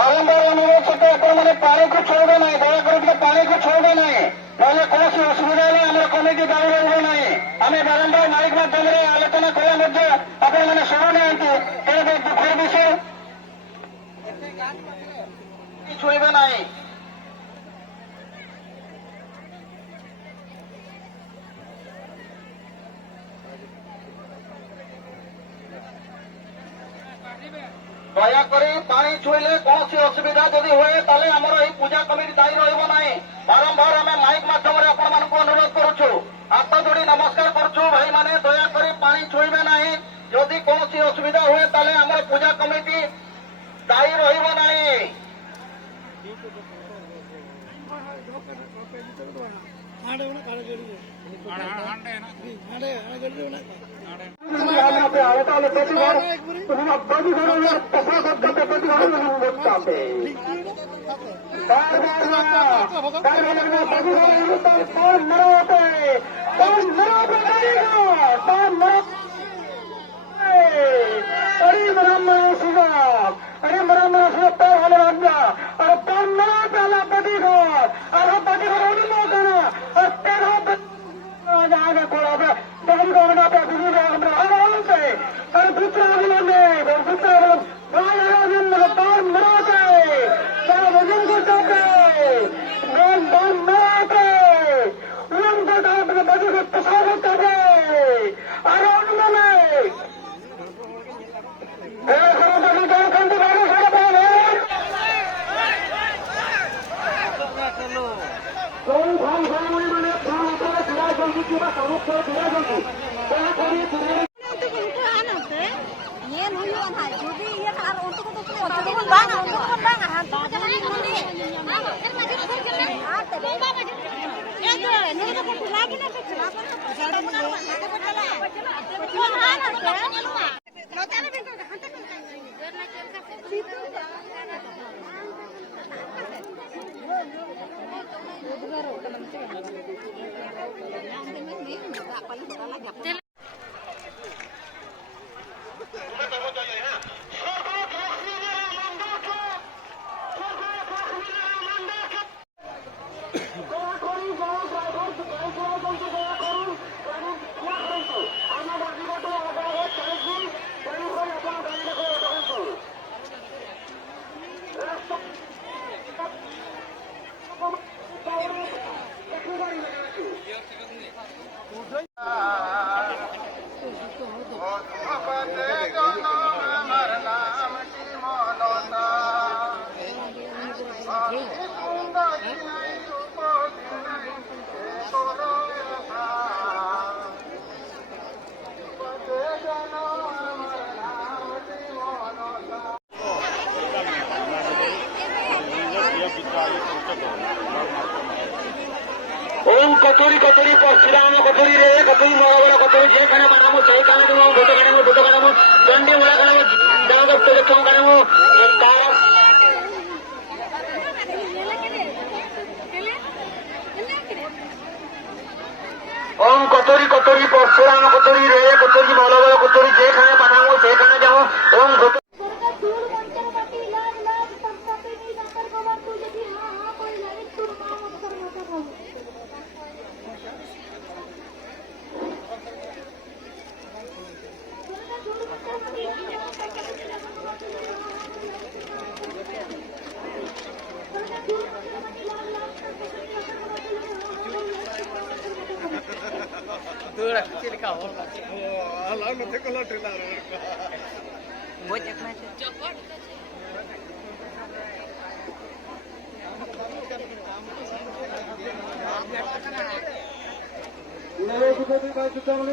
ବାରମ୍ବାର ଅନୁରୋଧ ସତ୍ତ୍ୱେ ଆପଣମାନେ ପାଣିକୁ ଛୁଇଁବେ ନାହିଁ, ଦୟାକରି ଟିକେ ପାଣିକୁ ଛୁଇଁବେ ନାହିଁ, ନହେଲେ କୌଣସି ଅସୁବିଧା ହେଲେ ଆମର କମିଟି ଦାୟୀ ରହିବ ନାହିଁ। ଆମେ ବାରମ୍ବାର ମାଇକ ମାଧ୍ୟମରେ ଆଲୋଚନା କଲେ ମଧ୍ୟ ଆପଣମାନେ ଶୁଣୁନାହାନ୍ତି। ତେଣୁ ଦୁଃଖର ବିଷୟ ଛୁଇଁବେ ନାହିଁ। ଦୟାକରି ପାଣି ଛୁଇଁଲେ କୌଣସି ଅସୁବିଧା ଯଦି ହୁଏ ତାହେଲେ ଆମର ଏହି ପୂଜା କମିଟି ଦାୟୀ ରହିବ ନାହିଁ। ବାରମ୍ବାର ଆମେ ମାଇକ ମାଧ୍ୟମରେ ଆପଣମାନଙ୍କୁ ଅନୁରୋଧ କରୁଛୁ, ହାତ ଯୋଡ଼ି ନମସ୍କାର କରୁଛୁ। ଭାଇମାନେ ଦୟାକରି ପାଣି ଛୁଇଁବେ ନାହିଁ। ଯଦି କୌଣସି ଅସୁବିଧା ହୁଏ ତାହେଲେ ଆମର ପୂଜା କମିଟି ଦାୟୀ ରହିବ ନାହିଁ। ओम कचोरी कचोरी परशुराम कचोरी रे कचोरी बड़ा बड़ा कचोरी जे खाने बनामो से खाने देमो भूत काढेमो चंडी मुला काढेमो देवदत्त देखम काढेमो तार ओम कचोरी कचोरी परशुराम कचोरी रे कचोरी बड़ा बड़ा कचोरी जे खाने बनामो से खाने देमो ओम भूत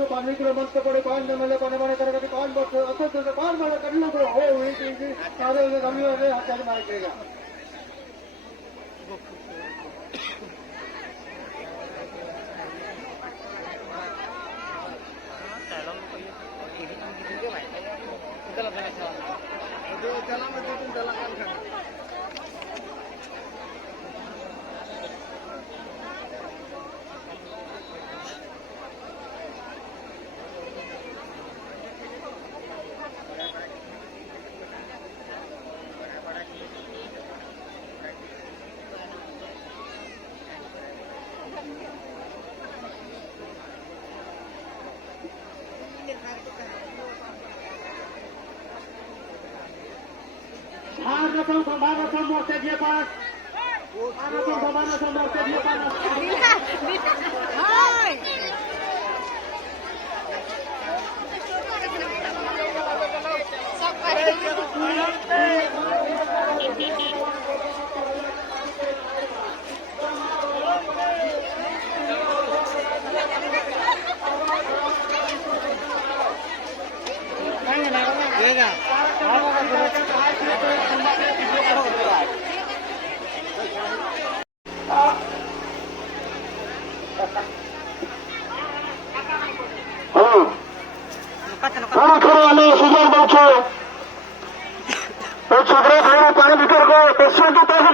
पानी मंत पड़े कौन मले कोने मने करके कौन बस असत कौन मले कर लो हो ये सारे कमी हो गए हाथ मार देगा ସମାବେଶ ମୋର୍ଚ୍ଚା ଯିଏ ପାସ୍ ସମାବେଶ ମୋର୍ଚ୍ଚା ଯିଏ ପୁଣି ଥରେ ଆମେ ସୁଯୋଗ ଦଉଛୁ ଏ ଛୋଟ ପାଣି ଭିତରକୁ ପଶନ୍ତୁ।